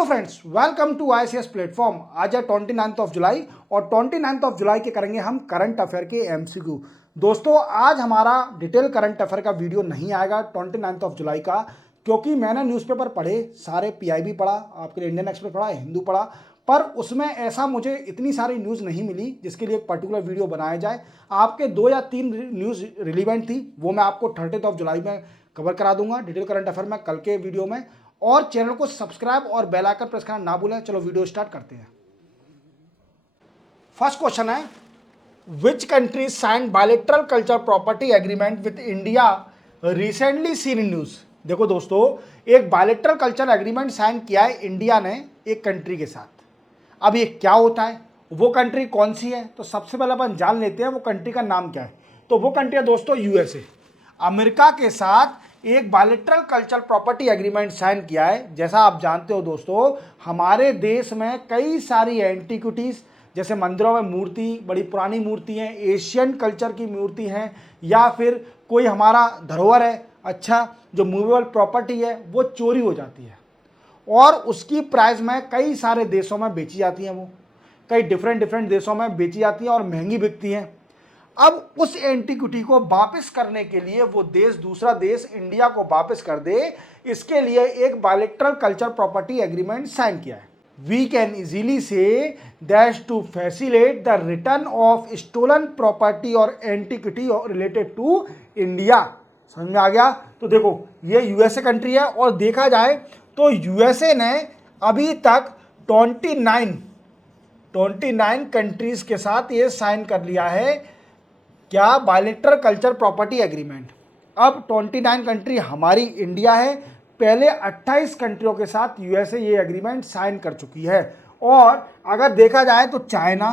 Hello friends, welcome to ICS platform. आज है 29 of July और 29 ऑफ जुलाई के करेंगे हम करंट अफेयर के MCQ। दोस्तों, आज हमारा डिटेल करंट अफेयर का वीडियो नहीं आएगा 29 ऑफ जुलाई का, क्योंकि मैंने न्यूज़पेपर पढ़े सारे, PIB पढ़ा, आपके लिए इंडियन एक्सप्रेस पढ़ा, हिंदू पढ़ा, पर उसमें ऐसा मुझे इतनी सारी न्यूज़ नहीं मिली जिसके लिए एक पर्टिकुलर वीडियो बनाया जाए। आपके 2 या 3 न्यूज़ रिलीवेंट थी, वो मैं आपको 30 ऑफ जुलाई में कवर करा दूंगा डिटेल करंट अफेयर में कल के वीडियो में। और चैनल को सब्सक्राइब और बेल आइकन प्रेस करना ना भूलें। चलो वीडियो स्टार्ट करते हैं। फर्स्ट क्वेश्चन है, which country signed bilateral culture property agreement with India recently seen in news. देखो दोस्तों, एक बायलैटरल कल्चर एग्रीमेंट साइन किया है इंडिया ने एक कंट्री के साथ। अब ये क्या होता है, वो कंट्री कौन सी है, तो सबसे पहले अपन जान लेते हैं वो कंट्री का नाम क्या है। तो वो कंट्री है दोस्तों USA। अमेरिका के साथ एक bilateral cultural property agreement sign किया है। जैसा आप जानते हो दोस्तों, हमारे देश में कई सारी एंटिक्विटीज, जैसे मंदिरों में मूर्ति, बड़ी पुरानी मूर्ति हैं, एशियन कल्चर की मूर्ति हैं, या फिर कोई हमारा धरोहर है, अच्छा, जो मूवेबल प्रॉपर्टी है, वो चोरी हो जाती है और उसकी प्राइस में कई सारे देशों में बेची जाती हैं। वो कई डिफरेंट देशों में बेची जाती हैं और महंगी बिकती हैं। अब उस एंटिक्विटी को वापस करने के लिए वो देश, दूसरा देश इंडिया को वापस कर दे, इसके लिए एक bilateral culture property agreement sign किया है। We can easily say that to facilitate the return of stolen property और एंटिक्विटी रिलेटेड टू इंडिया। समझ में आ गया। तो देखो, ये USA कंट्री है और देखा जाए तो USA ने अभी तक 29 कंट्रीज के साथ ये साइन कर लिया है, क्या, बायलैटरल कल्चर प्रॉपर्टी एग्रीमेंट। अब 29 कंट्री हमारी इंडिया है, पहले 28 कंट्रियों के साथ USA ये एग्रीमेंट साइन कर चुकी है। और अगर देखा जाए तो चाइना,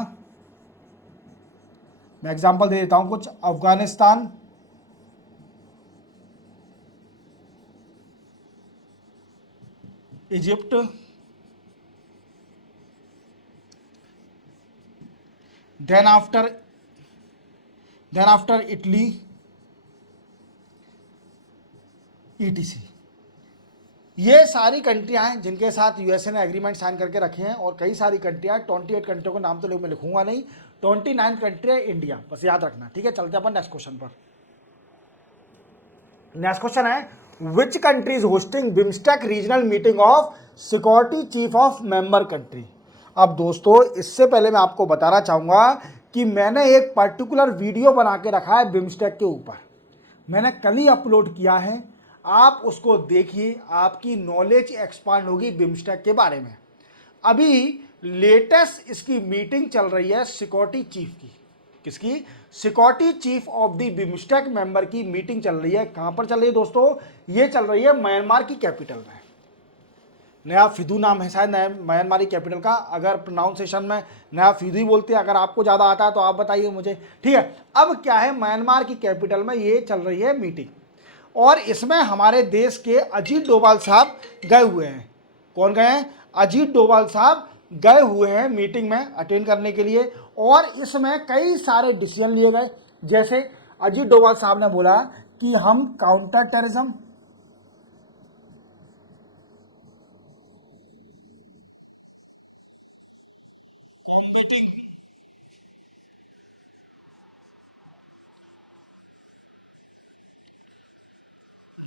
मैं एग्जांपल दे देता हूं कुछ, Afghanistan, Egypt, then after Italy, ETC। ये सारी कंट्रियां हैं जिनके साथ USA ने एग्रीमेंट साइन करके रखे हैं। और कई सारी कंट्रियां, 28 कंट्रियों का नाम तो मैं लिखूंगा नहीं, 29 कंट्री है इंडिया, बस याद रखना। ठीक है, चलते हैं अपन नेक्स्ट क्वेश्चन पर। नेक्स्ट क्वेश्चन है, which country is hosting BIMSTEC regional meeting of security chief of member country. अब दोस्तों, इससे पहले मैं आपको बताना चाहूंगा कि मैंने एक पर्टिकुलर वीडियो बना के रखा है बिम्स्टेक के ऊपर, मैंने कल ही अपलोड किया है। आप उसको देखिए, आपकी नॉलेज एक्सपांड होगी बिम्स्टेक के बारे में। अभी लेटेस्ट इसकी मीटिंग चल रही है सिक्योरिटी चीफ की। किसकी? Security chief of the BIMSTEC member की मीटिंग चल रही है। कहां पर चल रही है दोस्तों? ये चल रही है म्यांमार की कैपिटल में। नया फिदू नाम है शायद म्यांमार की कैपिटल का, अगर प्रोनाउंसिएशन में नया फिदू ही बोलते हैं। अगर आपको ज़्यादा आता है तो आप बताइए मुझे। ठीक है, अब क्या है, म्यांमार की कैपिटल में ये चल रही है मीटिंग और इसमें हमारे देश के अजीत डोभाल साहब गए हुए हैं। कौन गए हैं? अजीत डोभाल साहब गए हुए हैं मीटिंग में अटेंड करने के लिए। और इसमें कई सारे डिसीजन लिए गए। जैसे अजीत डोभाल साहब ने बोला कि हम counter terrorism,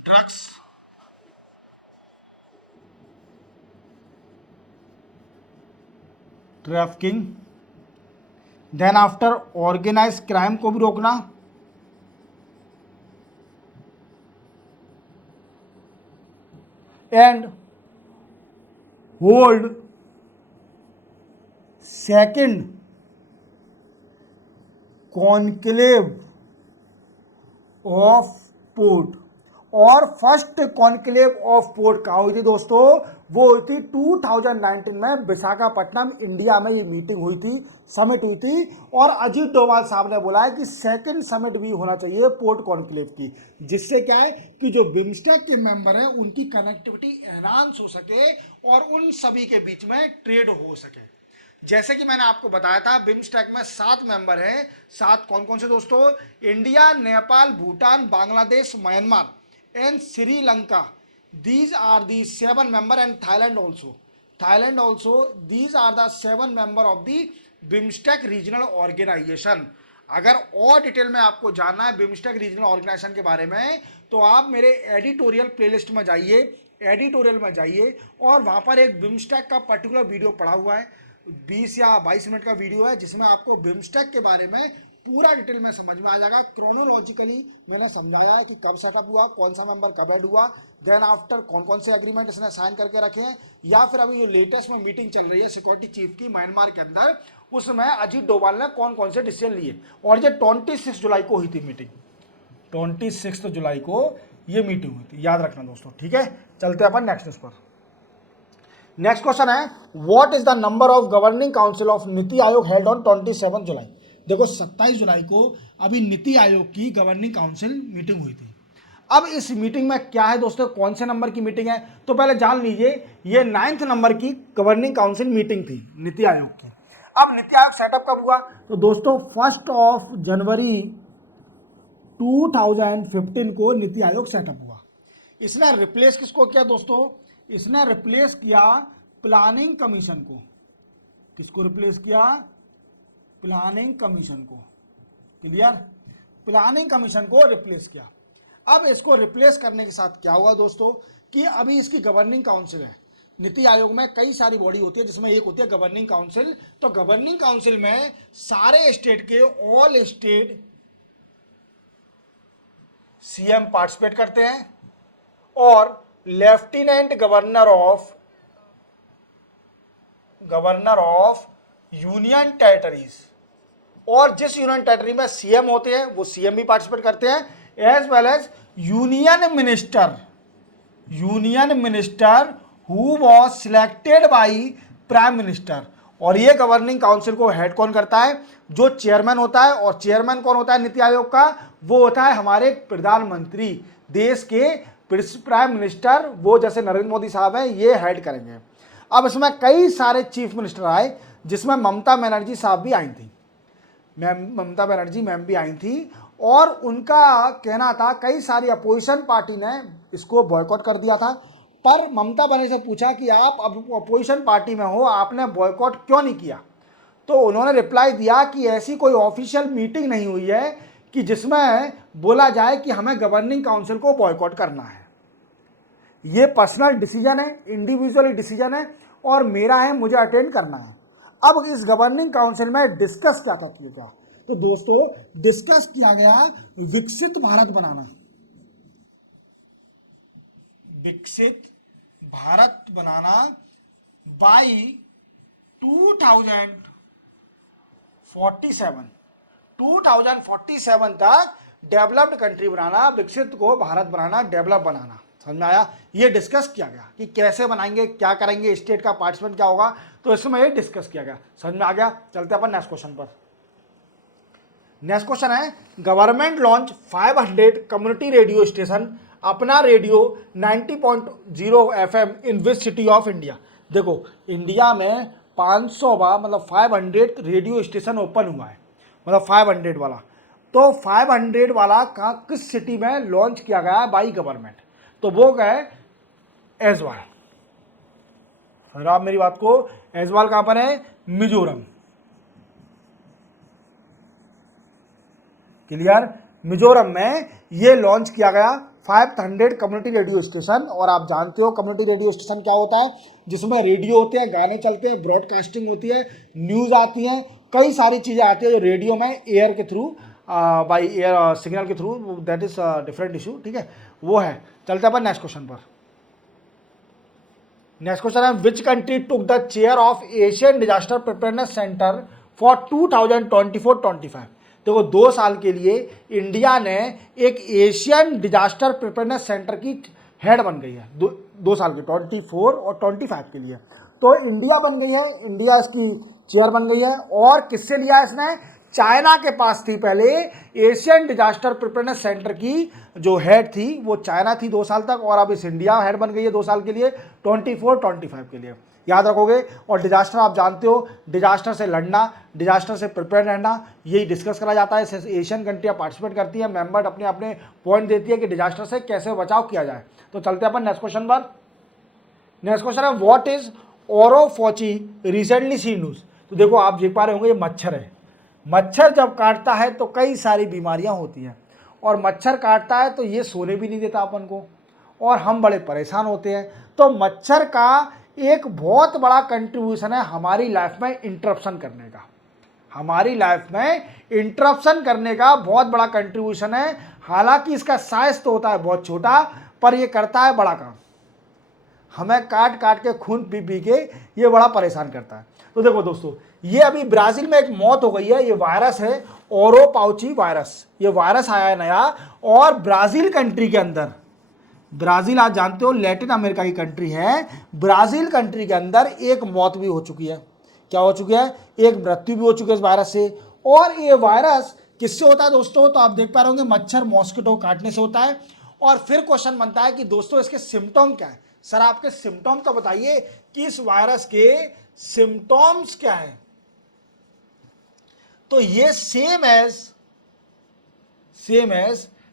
drugs, trafficking, then after organize crime को भी रोकना, and hold second conclave of port. और फर्स्ट कॉन्क्लेव ऑफ पोर्ट कहाँ हुई थी दोस्तों? वो हुई थी 2019 में विशाखापट्टनम, इंडिया में ये मीटिंग हुई थी, समिट हुई थी। और अजीत डोभाल साहब ने बोला है कि सेकंड समिट भी होना चाहिए पोर्ट कॉन्क्लेव की, जिससे क्या है कि जो बिम्स्टेक के मेंबर हैं उनकी कनेक्टिविटी एनहांस हो सके और उन सभी के बीच में ट्रेड हो सके। जैसे कि मैंने आपको बताया था, बिम्स्टेक में 7 मेंबर हैं। 7 कौन कौन से दोस्तों? India, Nepal, Bhutan, Bangladesh, Myanmar and Sri Lanka. These are the 7 member and Thailand also. Thailand also, these are the 7 member of the BIMSTEC regional organization. अगर और डिटेल में आपको जानना है बिम्स्टेक रीजनल ऑर्गेनाइजेशन के बारे में तो आप मेरे एडिटोरियल प्लेलिस्ट में जाइए, एडिटोरियल में जाइए और वहां पर एक बिम्स्टेक का पर्टिकुलर वीडियो पड़ा हुआ है, 20 या 22 मिनट का वीडियो है, जिसमें आपको बिम्स्टेक के बारे में पूरा डिटेल में समझ में आ जाएगा। क्रोनोलॉजिकली मैंने समझाया है कि कब सेटअप हुआ, कौन सा मेंबर कब ऐड हुआ, देन आफ्टर कौन कौन से एग्रीमेंट इसने साइन करके रखे हैं, या फिर अभी जो लेटेस्ट में मीटिंग चल रही है सिक्योरिटी चीफ की म्यांमार के अंदर, उसमें अजीत डोभाल ने कौन कौन से डिसीजन लिए। और ये 26 जुलाई को हुई थी मीटिंग, 26 जुलाई को ये मीटिंग हुई थी, याद रखना दोस्तों, ठीक है। चलते हैं अपन नेक्स्ट न्यूज पर। नेक्स्ट क्वेश्चन है, what is the number of governing council of NITI Aayog held on 27 जुलाई। देखो 27 जुलाई को अभी नीति आयोग की गवर्निंग काउंसिल मीटिंग हुई थी। अब इस मीटिंग में क्या है दोस्तों, कौन से नंबर की मीटिंग है, तो पहले जान लीजिए ये 9th नंबर की गवर्निंग काउंसिल मीटिंग थी नीति आयोग की। अब नीति आयोग सेटअप कब हुआ, तो दोस्तों 1 जनवरी 2015 को नीति आयोग सेटअप हुआ। इसने रिप्लेस किसको किया दोस्तों, इसने रिप्लेस किया प्लानिंग कमीशन को। किसको रिप्लेस किया, प्लानिंग कमीशन को, क्लियर, प्लानिंग कमीशन को रिप्लेस किया। अब इसको रिप्लेस करने के साथ क्या हुआ दोस्तों कि अभी इसकी गवर्निंग काउंसिल है। नीति आयोग में कई सारी बॉडी होती है जिसमें एक होती है गवर्निंग काउंसिल। तो गवर्निंग काउंसिल में सारे स्टेट के ऑल स्टेट सीएम पार्टिसिपेट करते हैं और lieutenant governor of union territories, और जिस यूनियन टेरिटरी में सीएम होते हैं वो सीएम भी पार्टिसिपेट करते हैं, as well as union minister who was selected by prime minister. और ये गवर्निंग काउंसिल को हेड कौन करता है, जो चेयरमैन होता है। और चेयरमैन कौन होता है नीति आयोग का, वो होता है हमारे प्रधानमंत्री, देश के प्राइम मिनिस्टर, वो जैसे नरेंद्र मोदी साहब हैं ये हेड करेंगे। अब इसमें कई सारे चीफ मिनिस्टर आए जिसमें ममता बनर्जी साहब भी आई थी, ममता बनर्जी मैम भी आई थी, और उनका कहना था कई सारी अपोजिशन पार्टी ने इसको बॉयकॉट कर दिया था। पर ममता बनर्जी से पूछा कि आप अब अपोजिशन पार्टी में हो, आपने बॉयकॉट क्यों नहीं किया, तो उन्होंने रिप्लाई दिया कि ऐसी कोई ऑफिशियल मीटिंग नहीं हुई है कि जिसमें बोला जाए कि हमें गवर्निंग काउंसिल को बॉयकॉट करना है। ये पर्सनल डिसीजन है, इंडिविजुअल डिसीजन है और मेरा है, मुझे अटेंड करना है। अब इस गवर्निंग काउंसिल में डिस्कस क्या क्या किया गया, तो दोस्तों डिस्कस किया गया विकसित भारत बनाना, विकसित भारत बनाना बाय 2047 तक डेवलप्ड कंट्री बनाना, विकसित को भारत बनाना, डेवलप बनाना। समझ में आया, ये डिस्कस किया गया कि कैसे बनाएंगे, क्या करेंगे, स्टेट का पार्टिसिपेंट क्या होगा, तो इसमें ये डिस्कस किया गया। समझ में आ गया। चलते अपन नेक्स्ट क्वेश्चन पर। नेक्स्ट क्वेश्चन है, government launch 500 community radio station, अपना radio 90.0 FM in which city of India. देखो इंडिया में 500 मतलब 500 रेडियो स्टेशन ओपन हुआ है, मतलब 500 वाला। तो 500 वाला कहाँ किस सिटी में लॉन्च किया गया है बाई गवर्नमेंट, तो वो गए ऐजवाल। आप मेरी बात को, ऐजवाल कहां पर है, मिजोरम, क्लियर, मिजोरम में ये लॉन्च किया गया 500 कम्युनिटी रेडियो स्टेशन। और आप जानते हो कम्युनिटी रेडियो स्टेशन क्या होता है, जिसमें रेडियो होते हैं, गाने चलते हैं, ब्रॉडकास्टिंग होती है, न्यूज़ आती हैं, कई सारी चीज़ें आती है जो रेडियो में एयर के थ्रू बाई एयर सिग्नल के through, that is different issue, ठीक है, वो है। चलते हैं अपन नेक्स्ट क्वेश्चन पर। नेक्स्ट क्वेश्चन है, which country took the chair of Asian disaster preparedness centre for 2024-25। देखो 2 साल के लिए इंडिया ने एक एशियन डिजास्टर प्रिपेयरनेस सेंटर की हेड बन गई है, 2 साल की, 24 और 25 के लिए। तो इंडिया बन गई है, इंडिया इसकी चेयर बन गई है। और किससे लिया इसने, चाइना के पास थी पहले एशियन डिजास्टर प्रिपेयरनेस सेंटर की जो हेड थी वो चाइना थी 2 साल तक, और अब इस इंडिया हेड बन गई है 2 साल के लिए, 24-25 के लिए, याद रखोगे। और डिजास्टर आप जानते हो, डिजास्टर से लड़ना, डिजास्टर से प्रिपेयर रहना, यही डिस्कस करा जाता है। एशियन कंट्रियाँ पार्टिसिपेट करती हैं, मेंबर अपने अपने पॉइंट देती है कि डिजास्टर से कैसे बचाव किया जाए। तो चलते हैं अपन नेक्स्ट क्वेश्चन पर। नेक्स्ट क्वेश्चन है, व्हाट इज ओरो फॉची रिसेंटली सी न्यूज़। तो देखो आप देख पा रहे होंगे ये मच्छर है। मच्छर जब काटता है तो कई सारी बीमारियां होती हैं, और मच्छर काटता है तो ये सोने भी नहीं देता अपन को, और हम बड़े परेशान होते हैं। तो मच्छर का एक बहुत बड़ा कंट्रीब्यूशन है हमारी लाइफ में इंटरप्शन करने का। हमारी लाइफ में इंटरप्शन करने का बहुत बड़ा कंट्रीब्यूशन है। हालांकि इसका साइज तो होता है बहुत छोटा, पर ये करता है बड़ा काम। हमें काट काट के खून पी पी के ये बड़ा परेशान करता है। तो देखो दोस्तों, ये अभी ब्राजील में एक मौत हो गई है। ये वायरस है ओरो पाउची वायरस। ये वायरस आया है नया, और ब्राजील कंट्री के अंदर, ब्राजील आप जानते हो लैटिन अमेरिका की कंट्री है, ब्राजील कंट्री के अंदर एक मौत भी हो चुकी है। क्या हो चुकी है? एक मृत्यु भी हो चुकी है इस वायरस से। और ये वायरस किससे होता है दोस्तों? तो आप देख पा रहे होंगे मच्छर मॉस्किटो काटने से होता है। और फिर क्वेश्चन बनता है कि दोस्तों इसके सिम्टम क्या है? सर आपके सिम्टम तो बताइए कि इस वायरस के सिम्टम्स क्या है? तो ये सेम एज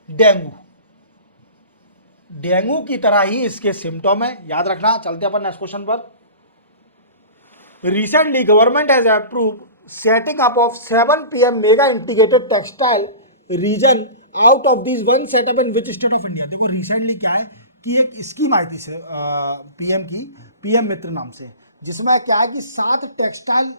डेंगू, डेंगू की तरह ही इसके सिम्टम है, याद रखना। चलते अपन नेक्स्ट क्वेश्चन पर। Recently government has approved setting up of 7 PM mega integrated textile reason out of this one setup in which state of India. देखो रिसेंटली क्या है कि एक स्कीम आई थी पीएम की, पीएम मित्र नाम से, जिसमें क्या है कि 7 टेक्सटाइल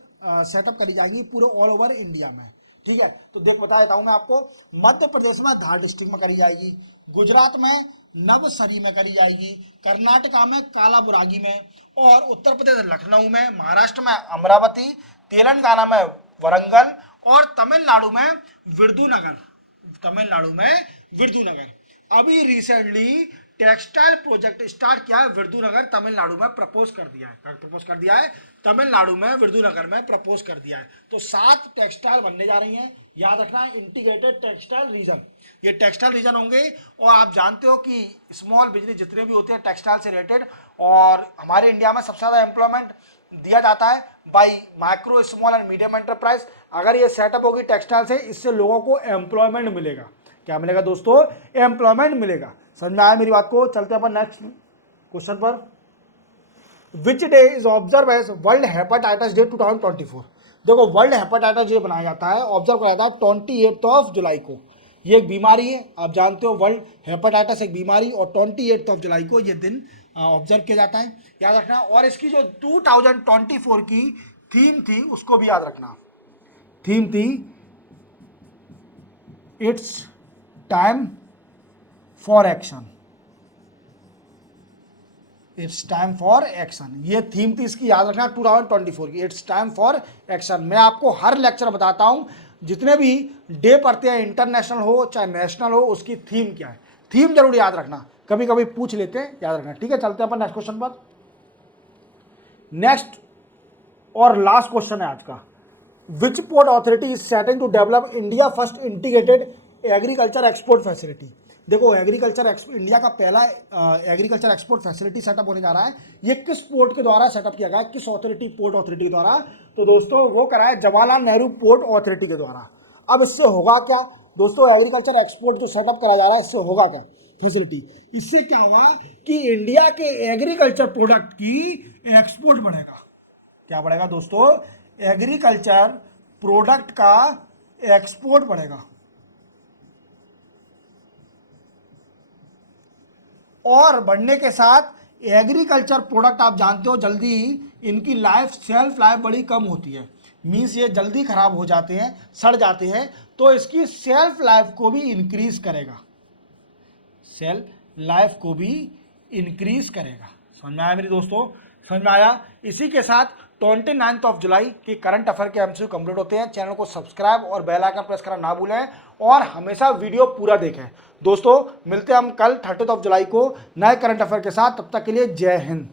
सेटअप करी जाएंगी पूरे ऑल ओवर इंडिया में। ठीक है, तो देख बता देता हूं मैं आपको। मध्य प्रदेश में धार डिस्ट्रिक्ट में करी जाएगी, गुजरात में नवसरी में करी जाएगी, कर्नाटका में कालाबुरागी में, और उत्तर प्रदेश लखनऊ में, महाराष्ट्र में अमरावती, तेलंगाना में वरंगल, और तमिलनाडु में विरुधुनगर, तमिलनाडु में विरुधुनगर। अभी रिसेंटली टेक्सटाइल प्रोजेक्ट स्टार्ट किया है विरुधुनगर तमिलनाडु में, प्रपोज कर दिया है तमिलनाडु में विरुधुनगर में प्रपोज कर दिया है। तो 7 टेक्सटाइल बनने जा रही हैं, याद रखना है, इंटीग्रेटेड टेक्सटाइल रीजन। ये टेक्सटाइल रीजन होंगे। और आप जानते हो कि स्मॉल बिजनेस जितने भी होते हैं टेक्सटाइल से रिलेटेड, और हमारे इंडिया में सबसे ज़्यादा एम्प्लॉयमेंट दिया जाता है by micro small and medium enterprise. अगर ये सेटअप होगी टेक्सटाइल से, इससे लोगों को एम्प्लॉयमेंट मिलेगा। क्या मिलेगा दोस्तों? एम्प्लॉयमेंट मिलेगा। समझ में आया मेरी बात को? चलते हैं अपन नेक्स्ट क्वेश्चन पर। Which day is observe as world hepatitis day 2024। देखो वर्ल्ड हेपेटाइटिस डे बनाया जाता है, ऑब्जर्व किया जाता है 28 जुलाई को। ये एक बीमारी है, आप जानते हो, वर्ल्ड हेपेटाइटिस एक बीमारी, और 28 जुलाई को ये दिन ऑब्जर्व किया जाता है, याद रखना। और इसकी जो 2024 की थीम थी उसको भी याद रखना। थीम थी it's time for action, it's time for action. ये थीम थी इसकी, याद रखना, 2024 की, इट्स टाइम फॉर एक्शन। मैं आपको हर लेक्चर बताता हूं, जितने भी डे पढ़ते हैं, इंटरनेशनल हो चाहे नेशनल हो, उसकी थीम क्या है। थीम जरूर याद रखना, कभी कभी पूछ लेते हैं, याद रखना। ठीक है, चलते हैं अपन नेक्स्ट क्वेश्चन पर। नेक्स्ट और लास्ट क्वेश्चन है आज का। Which port authority is setting to develop India first integrated agriculture export facility. देखो इंडिया का पहला एग्रीकल्चर एक्सपोर्ट फैसिलिटी सेटअप होने जा रहा है। ये किस पोर्ट के द्वारा सेटअप किया गया है, किस अथॉरिटी, पोर्ट अथॉरिटी के द्वारा? तो दोस्तों वो करा है जवाहरलाल नेहरू पोर्ट अथॉरिटी के द्वारा। अब इससे होगा क्या दोस्तों? एग्रीकल्चर एक्सपोर्ट जो सेटअप करा जा रहा है, इससे होगा क्या फैसिलिटी? इससे क्या हुआ कि इंडिया के एग्रीकल्चर प्रोडक्ट की एक्सपोर्ट बढ़ेगा। क्या बढ़ेगा दोस्तों? एग्रीकल्चर प्रोडक्ट का एक्सपोर्ट बढ़ेगा। और बढ़ने के साथ एग्रीकल्चर प्रोडक्ट आप जानते हो जल्दी इनकी सेल्फ लाइफ बड़ी कम होती है, मीन्स ये जल्दी खराब हो जाते हैं, सड़ जाते हैं, तो इसकी सेल्फ लाइफ को भी इंक्रीज करेगा, सेल्फ लाइफ को भी इंक्रीज करेगा। समझ में आया मेरे दोस्तों? समझ में आया? इसी के साथ 29 जुलाई की करंट अफेयर के एमसीक्यू कंप्लीट होते हैं। चैनल को सब्सक्राइब और बेल आइकन प्रेस करना ना भूलें, और हमेशा वीडियो पूरा देखें। दोस्तों मिलते हैं हम कल 30 जुलाई को नए करंट अफेयर के साथ। तब तक के लिए जय हिंद।